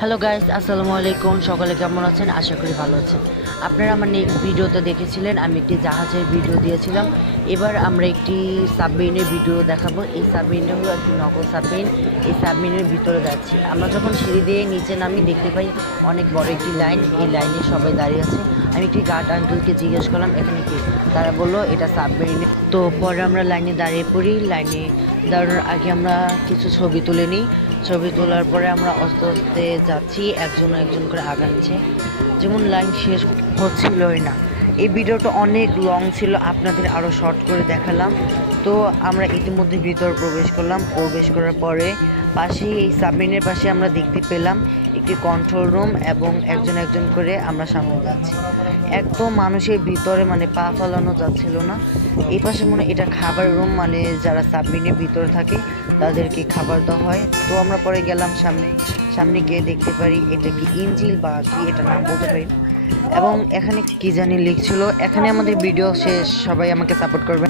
Hello guys, আসসালামু আলাইকুম। সকলে কেমন আছেন? আশা করি ভালো আছেন। আপনারা আমার নেক্সট ভিডিওতে দেখেছিলেন আমি একটি জাহাজের ভিডিও দিয়েছিলাম। এবার আমরা একটি সাবমেরিনের ভিডিও দেখাবো। এই সাবমেরিনটা হলো একটি নকল সাবমেরিন। এই সাবমেরিনের ভিতরে যাচ্ছি আমরা। যখন সিঁড়ি দিয়ে নিচে নামি দেখতে পাই অনেক বড় একটি লাইন। এই লাইনে সবাই দাঁড়িয়ে আছে। আমি একটি গার্ড আঙ্কেলকে জিজ্ঞেস করলাম এখানে কি। তারা বললো এটা সাবমেরিনে। তো পরে আমরা লাইনে দাঁড়িয়ে পড়ি। লাইনে দাঁড়ানোর আগে আমরা কিছু ছবি তুলে নিই। ছবি তোলার পরে আমরা আস্তে আস্তে যাচ্ছি, একজন একজন করে আগাচ্ছে। যেমন লাইন শেষ হচ্ছিলই না। এই ভিডিওটা অনেক লং ছিল, আপনাদের আরও শর্ট করে দেখালাম। তো আমরা ইতিমধ্যে ভিতর প্রবেশ করলাম। প্রবেশ করার পরে পাশেই এই সাবমেরিনের পাশে আমরা দেখতে পেলাম একটি কন্ট্রোল রুম এবং একজন একজন করে আমরা সামনে যাচ্ছি। একদম মানুষের ভিতরে মানে পা ফেলানো যাচ্ছিল না। এই পাশে মনে এটা খাবার রুম, মানে যারা সাবমেরিনের ভিতরে থাকে তাদেরকে খাবার দেওয়া হয়। তো আমরা পরে গেলাম সামনে গিয়ে দেখতে পারি এটা কি ইঞ্জিল বা কি এটা নাম বলতে পারি না। এবং এখানে কি জানি লিখছিল। এখানে আমাদের ভিডিও শেষ। সবাই আমাকে সাপোর্ট করবেন।